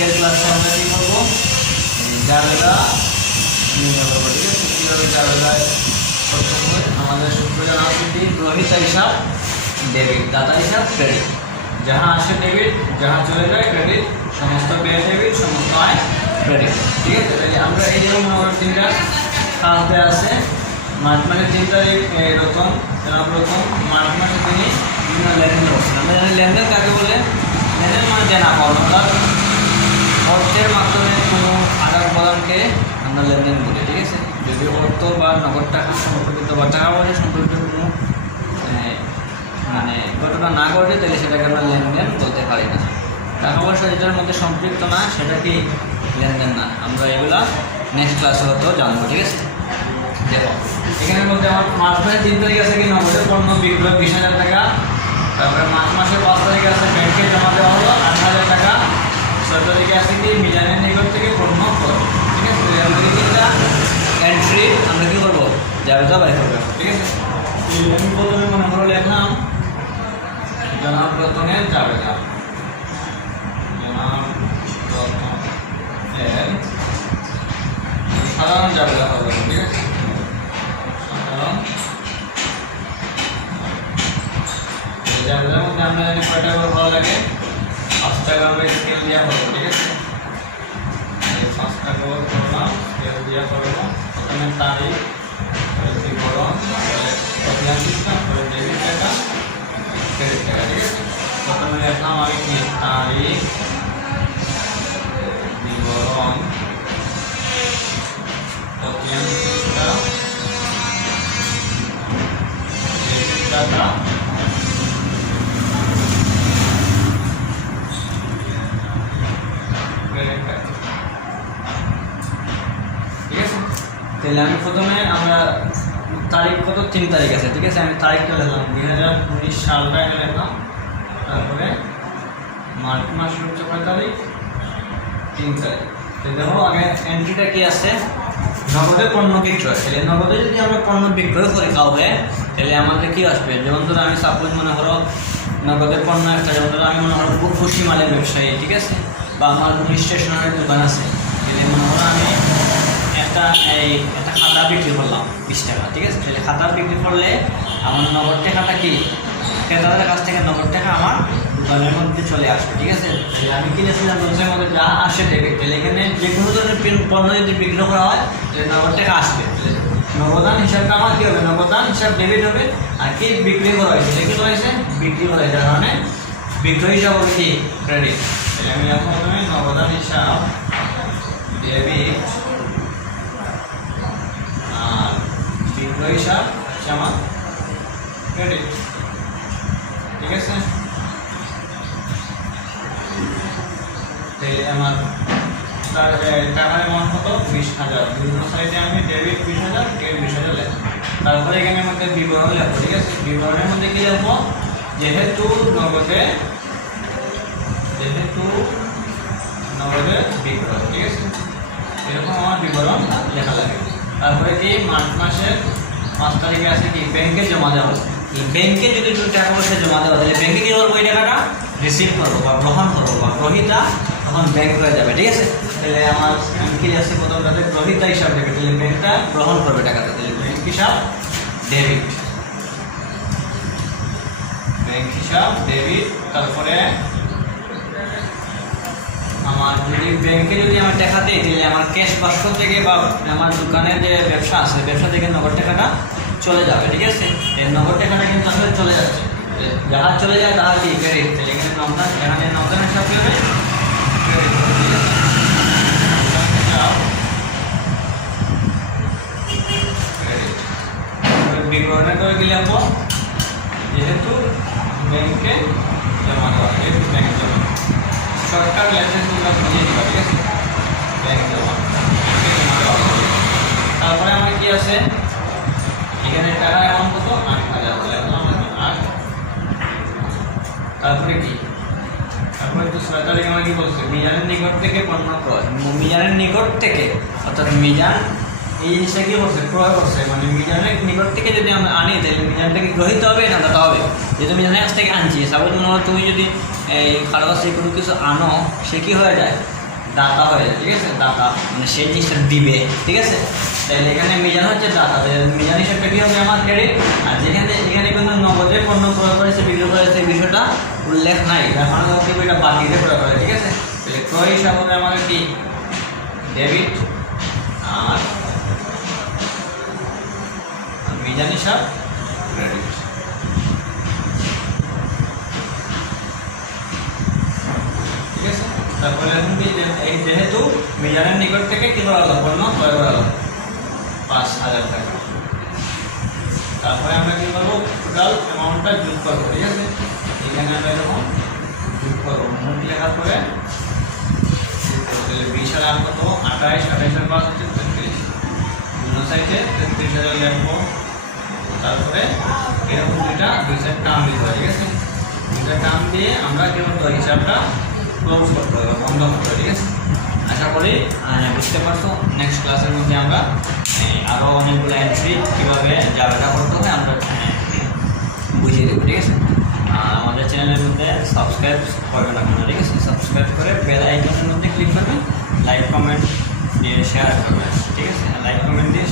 আজকের ক্লাসে আমরা কী করব? জাবেদা নির্ণয় করব ঠিক আছে? কীভাবে জাবেদা করতে হবে? আমাদের সূত্র জানা আছে কি? গ্রহিতা হিসাব, ডেবিট, দাতা হিসাব, ক্রেডিট। যাহা আসে ডেবিট, যাহা চলে যায় ক্রেডিট। সমস্ত ব্যয় ডেবিট, সমস্ত আয় ক্রেডিট। ঠিক আছে? তাহলে আমরা এই যেমন আমার তিনটা হাতে আছে। মার্চ মাসের তিন তারিখ জনাব রতন মার্চ মাসে তিনি বিভিন্ন লেনদেন করছেন। আমরা জানি লেনদেন কাকে বলে? লেনদেন মানে দেনা পাওয়া আমরা লেনদেন বলি ঠিক আছে? যদি অর্থ বা নগদ টাকা সম্পর্কিত বা টাকা পয়সা সম্পর্কিত কোনো মানে ঘটনা না ঘটে, তাহলে সেটাকে আমরা লেনদেন বলতে পারি না। টাকা পয়সা যেটার মধ্যে সম্পৃক্ত না, সেটা কি লেনদেন না? আমরা এগুলা নেক্সট ক্লাসে হয়তো জানব, ঠিক আছে? দেখো এখানে বলতে আমার মার্চ মাসের তিন তারিখ আছে কি নগদের পণ্য বিক্রয় বিশ হাজার টাকা, তারপরে মার্চ মাসের পাঁচ তারিখে আছে ব্যাংকে জমা দেওয়া হলো আট হাজার টাকা, ছয় তারিখে আছে কি মিজানের নিকট থেকে পণ্য ক্রয় ঠিক আছে তাহলে আমরা এই তিনটা এন্ট্রি আমরা কি করব? জাবেদা বাই করব ঠিক আছে? আমি প্রথমে মনে করো লিখলাম, জনাব রতনের জাবেদা জনাব রতনের সাধারণ ঠিক আছে? সাধারণ আমরা ভালো লাগে? পাঁচটা পাঁচটা প্রথমে আমি প্রথমে আমরা তারিখ কত? তিন তারিখ আছে, ঠিক আছে? আমি তারিখটা লিখলাম দুই হাজার উনিশ সালটা এটা লিখলাম তারপরে মার্চ মাস হচ্ছে কয় তারিখ? তিন তারিখ। দেখো, আগে এন্ট্রিটা কি আছে? নগদে পণ্য বিক্রয়। তাহলে নগদে যদি আমরা পণ্য বিক্রয় করি কাউকে, তাহলে আমাদের কি আসবে? যেমন ধরো আমি সাপোজ মনে করো নগদের পণ্য একটা, যেমন ধরো আমি মনে করো খুব খুশি মালের ব্যবসায়ী, ঠিক আছে? বা আমার স্টেশনারি দোকান আছে। তাহলে মনে করো আমি একটা, এই, একটা খাতা বিক্রি করলাম, বিশ টাকা, ঠিক আছে? তাহলে খাতা বিক্রি করলে আমার নগদ টাকাটা কি? ক্রেতাদের কাছ থেকে নগদ টাকা আমার দোকানের মধ্যে চলে আসবে, ঠিক আছে? তাহলে আমি কিনেছিলাম, দোকানের মধ্যে যা আসে ডেবিট তাহলে এখানে যে কোনো ধরনের পণ্য যদি বিক্রি করা হয়, তাহলে নগদ টাকা আসবে নগদান হিসাবটা আমার কী হবে? নগদান হিসাব ডেবিট হবে, আর কি বিক্রি করা হয়েছে? কি করা হয়েছে, বিক্রি করা হয়েছে কারণে বিক্রয় হিসাব হবে কি? ক্রেডিট তাহলে আমি এখন নগদান হিসাব ডেবিট আর হচ্ছে আমার ক্রেডিট ঠিক আছে? আমার তার টাকার অ্যামাউন্ট কত? বিশ হাজার। বিভিন্ন সাইডে আমি ডেবিট বিশ হাজার ক্রেডিট বিশ হাজার লেখা। তারপরে এখানে মধ্যে বিবরণ লেখো ঠিক আছে? বিবরণের মধ্যে কি লিখব? যেহেতু নগদে যেহেতু নগদে বিক্রয়, ঠিক আছে? এরকম আমার বিবরণ লেখা লাগে তারপরে কি? মার্চ মাসের পাঁচ তারিখে আছে কি? ব্যাংকে জমা দেওয়া। ব্যাংকে যদি টাকা পয়সা জমা দেওয়া, তাহলে ব্যাংকে কি করব? এই টাকাটা রিসিভ করব বা গ্রহণ করব বা গ্রহিতা তখন ব্যাংক হয়ে যাবে, ঠিক আছে? তাহলে আমার আমি কি আছে? প্রথমটাতে গ্রহিতা হিসাব দেবে তাহলে ব্যাংকটা গ্রহণ করবে টাকাটা। তাহলে ব্যাংক হিসাব ডেবিট ব্যাংক হিসাব ডেবিট তারপরে আমার যদি ব্যাংকে যদি আমার টাকা দিই তাহলে আমার ক্যাশ বাক্স থেকে বা আমার দোকানের যে ব্যবসা আছে ব্যবসা থেকে নগদ টাকাটা চলে যাবে ঠিক আছে? এই নগদ টাকাটা কিন্তু আসলে চলে যাচ্ছে। যাহা চলে যায় তাহা কি ক্রেডিট তাহলে এখানে নগদান এখানে নগদান হিসাব কি হবে? ক্রেডিট ঠিক আছে নগদান হিসাব, credit। তারপরে বিবরণে করে গেলে আপু যেহেতু ব্যাংকে জমা যেহেতু ব্যাংকে জমা দেওয়া। শর্টকাট লেনদেন তোমরা বুঝিয়ে দিবা ঠিক আছে ব্যাংক জমা ব্যাংকে জমা দেওয়া হবে। তারপরে আমার কি আছে। এখানে টাকা অ্যামাউন্ট কত? আট হাজার আট। তারপরে কি? তারপরে ছয় তারিখ আমার কি বলছে, মিজানের নিকট থেকে পণ্য ক্রয়। মিজানের নিকট থেকে, অর্থাৎ মিজান এই জিনিসটা কি করছে? ক্রয় করছে। মানে মিজানের নিকট থেকে যদি আমরা আনি, তাহলে মিজানটাকে গ্রহিত হবে না? দাতা হবে। যেহেতু মিজানের কাছ থেকে আনছি, সাপোজ মনে হয় তুমি যদি, এই কারও কোনো কিছু আনো, সে কি হয়ে যায়? দাতা হয়ে যায়, ঠিক আছে? দাতা মানে সেই জিনিসটা দিবে, ঠিক আছে? এখানে মিজান হচ্ছে দাতা। মিজান হিসাবটা কি হবে আমার ক্রেডিট আর যেখানে এখানে কিন্তু নগদে পণ্য ক্রয় করেছে বিক্রি করেছে বিষয়টা উল্লেখ নাই। দেখানো যাচ্ছে এটা বাকিতে ক্রয় করে, ঠিক আছে? তাহলে ক্রয় হিসাব আমাদের কি? ডেবিট আর মিজান হিসাব ক্রেডিট তারপরে যেহেতু মিজানের নিকট থেকে কি করা হলো পণ্য ক্রয় করা পাঁচ হাজার টাকা। তারপরে আমরা কি করব? টোটাল অ্যামাউন্টটা যোগ করব, ঠিক আছে? এখানে আমরা এরকম যোগ করব। মোট লেখার পরে তাহলে বিশ হাজার কত? আঠাইশ আঠাইশের পাঁচ হচ্ছে তেত্রিশ। সাইডে তেত্রিশ হাজার লিখব। তারপরে এরকম দুইটা দুই সাইড টার্ম দিতে হয় ঠিক আছে? দুইটা টার্ম দিয়ে আমরা কি করতে হিসাবটা ক্লোজ করতে হবে, বন্ধ করতে হবে, ঠিক আছে? আশা করি বুঝতে পারছ নেক্সট ক্লাসের মধ্যে আমরা আরও অনেকগুলো এন্ট্রি কীভাবে যাবেটা করতে হবে আমরা বুঝিয়ে দেবো, ঠিক আছে? আমাদের চ্যানেলের মধ্যে সাবস্ক্রাইব করবেন আপনারা ঠিক আছে? সাবস্ক্রাইব করে বেল আইকনের মধ্যে ক্লিক করবেন লাইক কমেন্ট দিয়ে শেয়ার করবেন ঠিক আছে? লাইক কমেন্ট দিয়ে